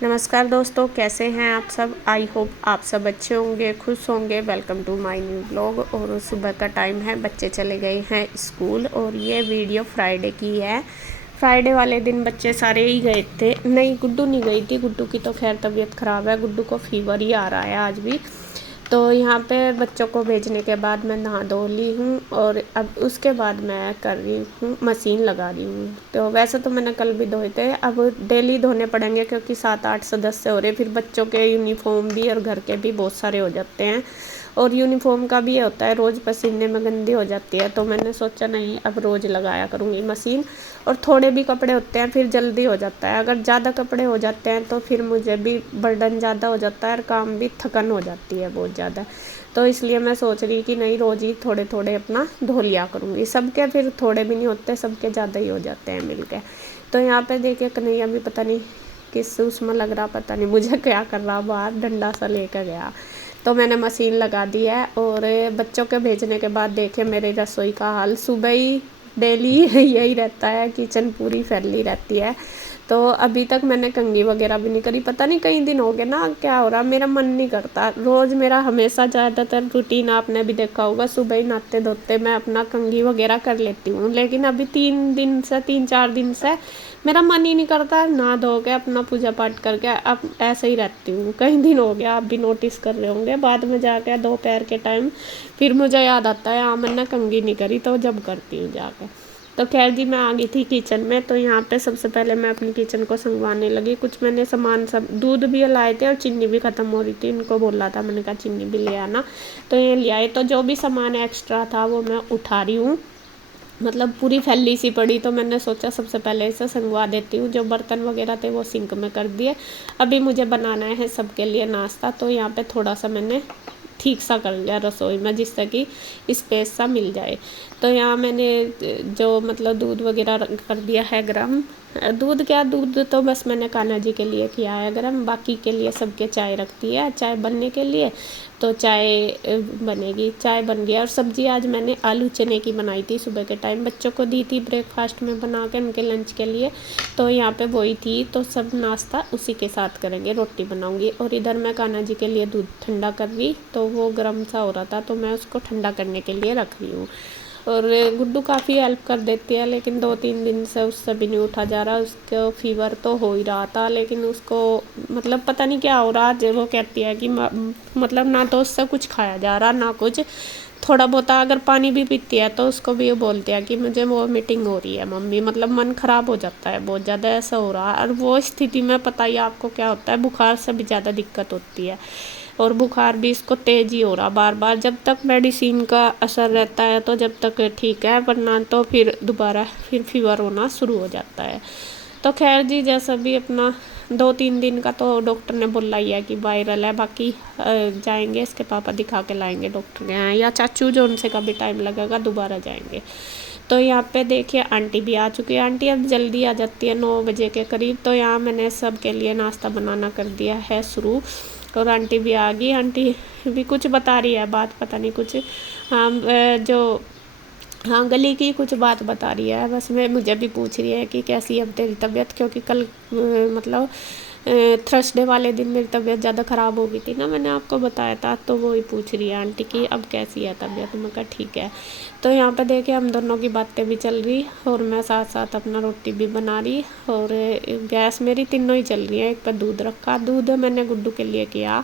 नमस्कार दोस्तों, कैसे हैं आप सब। आई होप आप सब अच्छे होंगे, खुश होंगे। Welcome to my new blog. और सुबह का टाइम है, बच्चे चले गए हैं स्कूल और ये वीडियो फ्राइडे की है। फ्राइडे वाले दिन बच्चे सारे ही गए थे। नहीं, गुड्डू नहीं गई थी। गुड्डू की तो खैर तबीयत ख़राब है, गुड्डू को फीवर ही आ रहा है आज भी। तो यहाँ पे बच्चों को भेजने के बाद मैं नहा धो ली हूँ और अब उसके बाद मैं कर रही हूँ, मशीन लगा रही हूँ। तो वैसे तो मैंने कल भी धोए थे, अब डेली धोने पड़ेंगे क्योंकि 7-8 सदस्य हो रहे, फिर बच्चों के यूनिफॉर्म भी और घर के भी बहुत सारे हो जाते हैं। और यूनिफॉर्म का भी ये होता है, रोज़ पसीने में गंदी हो जाती है। तो मैंने सोचा नहीं, अब रोज़ लगाया करूँगी मशीन। और थोड़े भी कपड़े होते हैं फिर जल्दी हो जाता है, अगर ज़्यादा कपड़े हो जाते हैं तो फिर मुझे भी बर्डन ज़्यादा हो जाता है और काम भी थकन हो जाती है बहुत ज़्यादा। तो इसलिए मैं सोच रही कि नहीं, रोज़ ही थोड़े थोड़े अपना धो लिया करूँगी। सबके फिर थोड़े भी नहीं होते, सबके ज़्यादा ही हो जाते हैं मिल के। तो यहाँ पे देखिए कन्हैया भी पता नहीं किस उसमें लग रहा, पता नहीं मुझे क्या कर रहा, बाहर डंडा सा लेकर गया। तो मैंने मशीन लगा दी है। और बच्चों के भेजने के बाद देखे मेरी रसोई का हाल, सुबह ही डेली यही रहता है, किचन पूरी फैली रहती है। तो अभी तक मैंने कंघी वगैरह भी नहीं करी, पता नहीं कई दिन हो गए ना, क्या हो रहा, मेरा मन नहीं करता। रोज़ मेरा हमेशा ज़्यादातर रूटीन आपने भी देखा होगा, सुबह ही नहाते धोते मैं अपना कंघी वगैरह कर लेती हूँ। लेकिन अभी 3-4 दिन से मेरा मन ही नहीं करता, नहा धो के अपना पूजा पाठ करके अब ऐसे ही रहती हूँ। कई दिन हो गया, आप भी नोटिस कर रहे होंगे। बाद में जाके दोपहर के टाइम फिर मुझे याद आता है, हाँ मैंने कंघी नहीं करी, तो जब करती हूँ जाके। तो खैर जी, मैं आ गई थी किचन में। तो यहाँ पे सबसे पहले मैं अपनी किचन को संगवाने लगी। कुछ मैंने सामान, सब दूध भी लाए थे और चीनी भी ख़त्म हो रही थी, इनको बोला था मैंने, कहा चीनी भी ले आना। तो ये ले आए। तो जो भी सामान एक्स्ट्रा था वो मैं उठा रही हूँ, मतलब पूरी फैली सी पड़ी। तो मैंने सोचा सबसे पहले इसे संगवा देती हूँ। जो बर्तन वगैरह थे वो सिंक में कर दिए। अभी मुझे बनाना है सबके लिए नाश्ता। तो यहाँ पे थोड़ा सा मैंने ठीक सा कर लिया रसोई में, जिससे कि स्पेस सा मिल जाए। तो यहाँ मैंने जो मतलब दूध वगैरह कर दिया है गरम। दूध क्या, दूध तो बस मैंने कान्हा जी के लिए किया है गरम, बाकी के लिए सबके चाय रखती है, चाय बनने के लिए। तो चाय बनेगी, चाय बन गया। और सब्ज़ी आज मैंने आलू चने की बनाई थी, सुबह के टाइम बच्चों को दी थी ब्रेकफास्ट में बना के उनके लंच के लिए। तो यहाँ पे वही थी, तो सब नाश्ता उसी के साथ करेंगे, रोटी बनाऊंगी। और इधर मैं कान्हा जी के लिए दूध ठंडा कर रही, तो वो गर्म सा हो रहा था तो मैं उसको ठंडा करने के लिए रख रही हूँ। और गुड्डू काफ़ी हेल्प कर देती है, लेकिन 2-3 दिन से उससे भी नहीं उठा जा रहा। उसको फीवर तो हो ही रहा था, लेकिन उसको मतलब पता नहीं क्या हो रहा। जो वो कहती है कि मतलब ना तो उससे कुछ खाया जा रहा ना कुछ। थोड़ा बहुत अगर पानी भी पीती है तो उसको भी ये बोलती है कि मुझे वॉमिटिंग हो रही है मम्मी, मतलब मन ख़राब हो जाता है बहुत ज़्यादा, ऐसा हो रहा है। और वो स्थिति में पता ही आपको क्या होता है, बुखार से भी ज़्यादा दिक्कत होती है। और बुखार भी इसको तेज़ ही हो रहा बार बार। जब तक मेडिसिन का असर रहता है तो जब तक ठीक है, वरना तो फिर दोबारा फिर फीवर होना शुरू हो जाता है। तो खैर जी, जैसा भी अपना 2-3 दिन का तो डॉक्टर ने बोला ही है कि वायरल है। बाकी जाएंगे, इसके पापा दिखा के लाएंगे डॉक्टर के यहाँ, या चाचू जो उनसे कभी टाइम लगेगा दोबारा जाएंगे। तो यहाँ पे देखिए आंटी भी आ चुकी है। आंटी अब जल्दी आ जाती है 9 बजे के करीब। तो यहाँ मैंने सब के लिए नाश्ता बनाना कर दिया है शुरू। और आंटी भी आ गई। आंटी भी कुछ बता रही है बात, पता नहीं कुछ, हाँ जो हाँ गली की कुछ बात बता रही है बस। मैं मुझे भी पूछ रही है कि कैसी है अब तेरी तबीयत, क्योंकि कल मतलब थर्सडे वाले दिन मेरी तबीयत ज़्यादा ख़राब हो गई थी ना, मैंने आपको बताया था। तो वो ही पूछ रही है आंटी कि अब कैसी है तबीयत। मैं कहा ठीक है। तो यहाँ पे देखिए हम दोनों की बातें भी चल रही और मैं साथ साथ अपना रोटी भी बना रही। और गैस मेरी तीनों ही चल रही है। एक पर दूध रखा, दूध मैंने गुड्डू के लिए किया।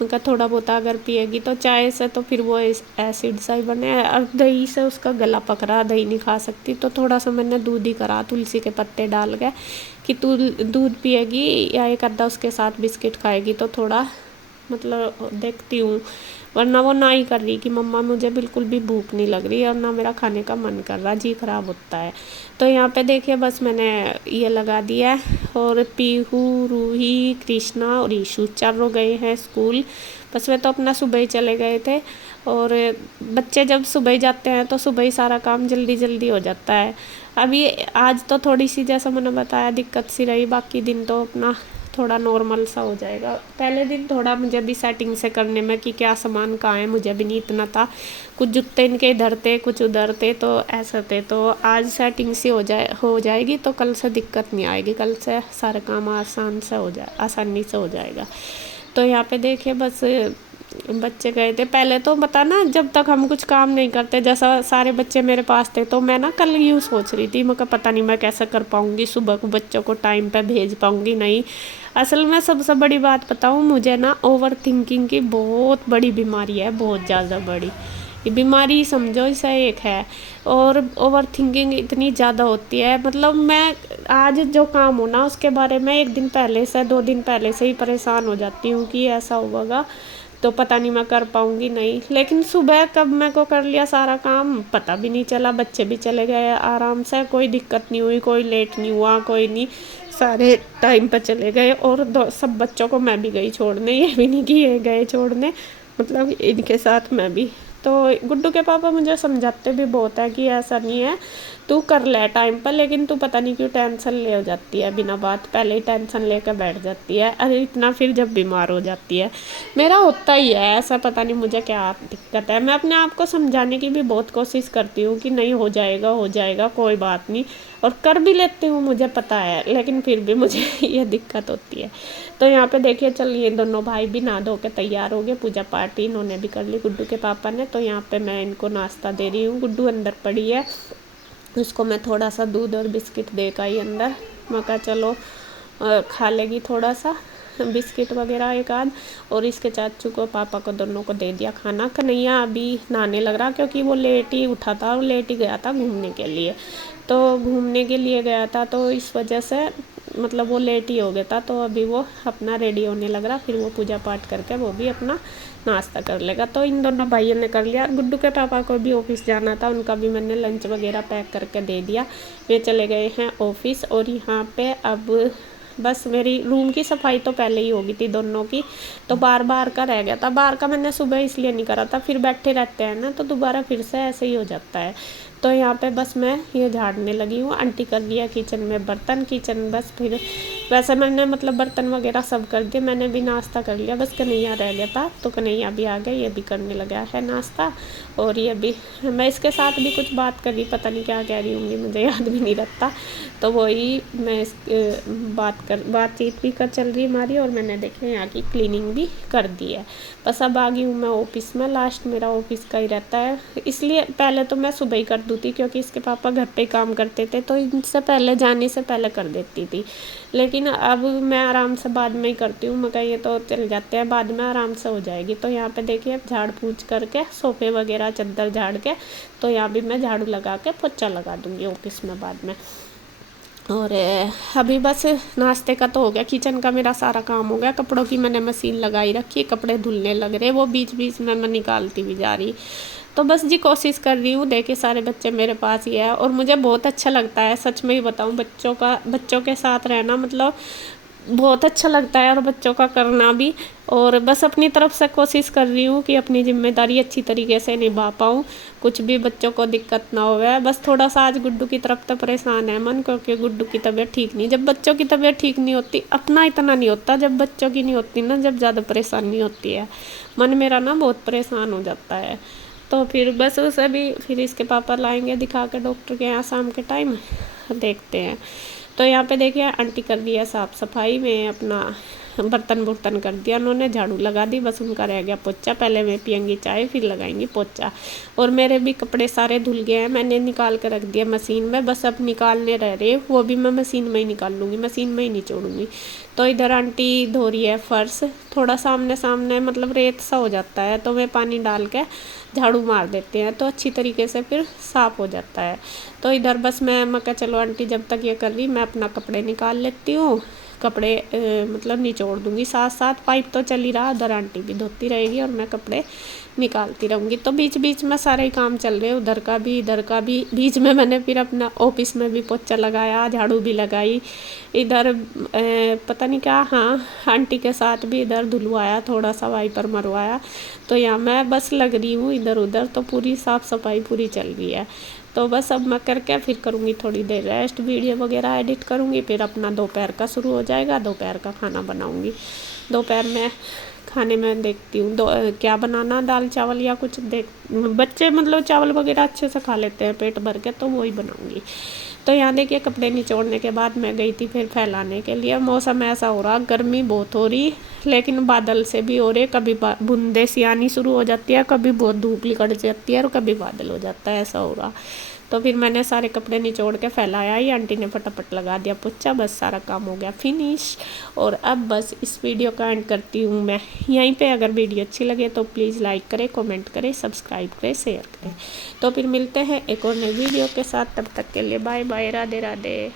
उनका थोड़ा बहुत अगर पिएगी तो चाय से तो फिर वो एसिड सा ही बने। और दही से उसका गला पकड़ा, दही नहीं खा सकती, तो थोड़ा सा मैंने दूध ही करा तुलसी के पत्ते डाल के कि तू दूध पिएगी या एक आधा उसके साथ बिस्किट खाएगी तो थोड़ा मतलब देखती हूँ। वरना वो ना ही कर रही कि मम्मा मुझे बिल्कुल भी भूख नहीं लग रही और ना मेरा खाने का मन कर रहा, जी खराब होता है। तो यहाँ पे देखिए बस मैंने ये लगा दिया है। और पीहू, रूही, कृष्णा और ईशू चारों गए हैं स्कूल। बस वे तो अपना सुबह ही चले गए थे। और बच्चे जब सुबह ही जाते हैं तो सुबह ही सारा काम जल्दी जल्दी हो जाता है। अभी आज तो थोड़ी सी, जैसा मैंने बताया, दिक्कत सी रही, बाकी दिन तो अपना थोड़ा नॉर्मल सा हो जाएगा। पहले दिन थोड़ा मुझे भी सेटिंग से करने में कि क्या सामान कहाँ है, मुझे भी नहीं इतना था, कुछ जूते इनके इधर थे कुछ उधर थे, तो ऐसा थे। तो आज सेटिंग से हो जाएगी तो कल से दिक्कत नहीं आएगी, कल से सारा काम आसानी से हो जाएगा। तो यहाँ पे देखिए बस बच्चे गए थे। पहले तो पता ना, जब तक हम कुछ काम नहीं करते, जैसा सारे बच्चे मेरे पास थे, तो मैं ना कल यूँ सोच रही थी, मैं पता नहीं मैं कैसे कर पाऊँगी, सुबह को बच्चों को टाइम पे भेज पाऊँगी नहीं। असल में सबसे बड़ी बात बताऊँ, मुझे ना ओवर थिंकिंग की बहुत बड़ी बीमारी है, बहुत ज़्यादा बड़ी ये बीमारी समझो इसे एक है। और ओवर थिंकिंग इतनी ज़्यादा होती है, मतलब मैं आज जो काम हो ना उसके बारे में 1 दिन पहले से 2 दिन पहले से ही परेशान हो जाती हूँ कि ऐसा होगा तो पता नहीं मैं कर पाऊँगी नहीं। लेकिन सुबह कब मैं को कर लिया सारा काम पता भी नहीं चला, बच्चे भी चले गए आराम से, कोई दिक्कत नहीं हुई, कोई लेट नहीं हुआ, कोई नहीं, सारे टाइम पर चले गए। और सब बच्चों को मैं भी गई छोड़ने, ये भी नहीं कि ये गए छोड़ने, मतलब इनके साथ मैं भी। तो गुड्डू के पापा मुझे समझाते भी बहुत है कि ऐसा नहीं है, तू कर ले टाइम पर, लेकिन तू पता नहीं क्यों टेंशन ले हो जाती है, बिना बात पहले ही टेंशन लेकर बैठ जाती है, अरे इतना फिर जब बीमार हो जाती है। मेरा होता ही है ऐसा, पता नहीं मुझे क्या दिक्कत है। मैं अपने आप को समझाने की भी बहुत कोशिश करती हूँ कि नहीं हो जाएगा कोई बात नहीं, और कर भी लेती हूँ मुझे पता है, लेकिन फिर भी मुझे ये दिक्कत होती है। तो यहाँ पे देखिए चलिए दोनों भाई भी नहा धो के तैयार हो गए, पूजा पाठ इन्होंने भी कर ली गुड्डू के पापा ने। तो यहाँ पे मैं इनको नाश्ता दे रही हूँ, गुड्डू अंदर पड़ी है, उसको मैं थोड़ा सा दूध और बिस्किट दे का ही अंदर, मैं कहा चलो खा लेगी थोड़ा सा बिस्किट वगैरह एक आध। और इसके चाचू को पापा को दोनों को दे दिया खाना। कन्हैया अभी नहाने लग रहा, क्योंकि वो लेट ही उठा था और लेट ही गया था घूमने के लिए, तो घूमने के लिए गया था तो इस वजह से मतलब वो लेट ही हो गया था। तो अभी वो अपना रेडी होने लग रहा, फिर वो पूजा पाठ करके वो भी अपना नाश्ता कर लेगा। तो इन दोनों भाइयों ने कर लिया। गुड्डू के पापा को भी ऑफिस जाना था, उनका भी मैंने लंच वगैरह पैक करके दे दिया, वे चले गए हैं ऑफिस। और यहाँ पे अब बस मेरी रूम की सफाई तो पहले ही हो गई थी दोनों की, तो बार का रह गया था। बाहर का मैंने सुबह इसलिए नहीं करा था, फिर बैठे रहते हैं ना तो दोबारा फिर से ऐसे ही हो जाता है। तो यहाँ पे बस मैं ये झाड़ने लगी हूँ। आंटी कर दिया किचन में बर्तन, किचन बस फिर वैसे मैंने मतलब बर्तन वगैरह सब कर दिए, मैंने भी नाश्ता कर लिया, बस कन्हैया रह गया था। तो कन्हैया भी आ गया, ये भी करने लगा है नाश्ता। और ये भी, मैं इसके साथ भी कुछ बात कर रही, पता नहीं क्या कह रही होंगी, मुझे याद भी नहीं रहता। तो वही मैं बातचीत भी कर चल रही हमारी, और मैंने देखे यहाँ की क्लीनिंग भी कर दी है। बस अब आ गई हूँ मैं ऑफिस में, लास्ट मेरा ऑफिस का ही रहता है, इसलिए पहले तो मैं सुबह ही कर दूँ क्योंकि इसके पापा घर पे ही काम करते थे, तो इनसे पहले जाने से पहले कर देती थी। लेकिन अब मैं आराम से बाद में ही करती हूँ, मैं ये तो चल जाते हैं बाद में, आराम से हो जाएगी। तो यहाँ पे देखिए अब झाड़ पूछ करके सोफे वगैरह चद्दर झाड़ के, तो यहाँ भी मैं झाड़ू लगा के पोछा लगा दूँगी ऑफिस में बाद में। और अभी बस नाश्ते का तो हो गया, किचन का मेरा सारा काम हो गया। कपड़ों की मैंने मशीन लगाई रखी है, कपड़े धुलने लग रहे, वो बीच बीच में मैं निकालती भी जा रही। तो बस जी कोशिश कर रही हूँ, देखिए सारे बच्चे मेरे पास ही है और मुझे बहुत अच्छा लगता है, सच में ही बताऊँ, बच्चों के साथ रहना मतलब बहुत अच्छा लगता है, और बच्चों का करना भी। और बस अपनी तरफ से कोशिश कर रही हूँ कि अपनी जिम्मेदारी अच्छी तरीके से निभा पाऊँ, कुछ भी बच्चों को दिक्कत ना होवे। बस थोड़ा सा आज गुड्डू की तरफ तो परेशान है मन, क्योंकि गुड्डू की तबीयत ठीक नहीं, जब बच्चों की तबीयत ठीक नहीं होती अपना इतना नहीं होता, जब बच्चों की नहीं होती ना, जब ज़्यादा परेशानी होती है, मन मेरा ना बहुत परेशान हो जाता है। तो फिर बस उसे भी फिर इसके पापा लाएंगे दिखा के डॉक्टर के यहाँ शाम के टाइम, देखते हैं। तो यहाँ पे देखिए आंटी कर दिया साफ़ सफाई में, अपना बर्तन कर दिया उन्होंने, झाड़ू लगा दी, बस उनका रह गया पोछा। पहले मैं पियेंगी चाय फिर लगाएंगी पोछा। और मेरे भी कपड़े सारे धुल गए हैं, मैंने निकाल कर रख दिया मशीन में, बस अब निकालने रह रहे, वो भी मैं मशीन में ही निकाल लूँगी, मशीन में ही नहीं छोड़ूंगी। तो इधर आंटी धो रही है फर्श, थोड़ा सामने सामने मतलब रेत सा हो जाता है, तो मैं पानी डाल के झाड़ू मार देते हैं तो अच्छी तरीके से फिर साफ़ हो जाता है। तो इधर बस मैं कहा चलो आंटी जब तक ये कर रही मैं अपना कपड़े निकाल लेती हूँ, कपड़े मतलब निचोड़ दूँगी, साथ साथ पाइप तो चल ही रहा, उधर आंटी भी धोती रहेगी और मैं कपड़े निकालती रहूँगी। तो बीच बीच में सारे ही काम चल रहे, उधर का भी इधर का भी। बीच में मैंने फिर अपना ऑफिस में भी पोछा लगाया, झाड़ू भी लगाई, इधर पता नहीं क्या, हाँ आंटी के साथ भी इधर धुलवाया, थोड़ा सा वाइपर मरवाया। तो यहाँ मैं बस लग रही हूँ इधर उधर, तो पूरी साफ़ सफाई पूरी चल रही है। तो बस अब मैं करके फिर करूँगी थोड़ी देर रेस्ट, वीडियो वगैरह एडिट करूँगी, फिर अपना दोपहर का शुरू हो जाएगा, दोपहर का खाना बनाऊँगी। दोपहर में खाने में देखती हूँ क्या बनाना, दाल चावल या कुछ बच्चे मतलब चावल वगैरह अच्छे से खा लेते हैं पेट भर के, तो वही बनाऊँगी। तो यहाँ देखिए कपड़े निचोड़ने के बाद मैं गई थी फिर फैलाने के लिए। मौसम ऐसा हो रहा, गर्मी बहुत हो रही, लेकिन बादल से भी हो रहे, कभी बूंदे सी आनी शुरू हो जाती है, कभी बहुत धूप निकल जाती है और कभी बादल हो जाता है, ऐसा हो रहा। तो फिर मैंने सारे कपड़े निचोड़ के फैलाया ही, आंटी ने फटाफट लगा दिया पोछा, बस सारा काम हो गया फिनिश। और अब बस इस वीडियो का एंड करती हूँ मैं यहीं पे। अगर वीडियो अच्छी लगे तो प्लीज़ लाइक करें, कमेंट करें, सब्सक्राइब करें, शेयर करें। तो फिर मिलते हैं एक और नई वीडियो के साथ, तब तक के लिए बाय बाय, राधे राधे।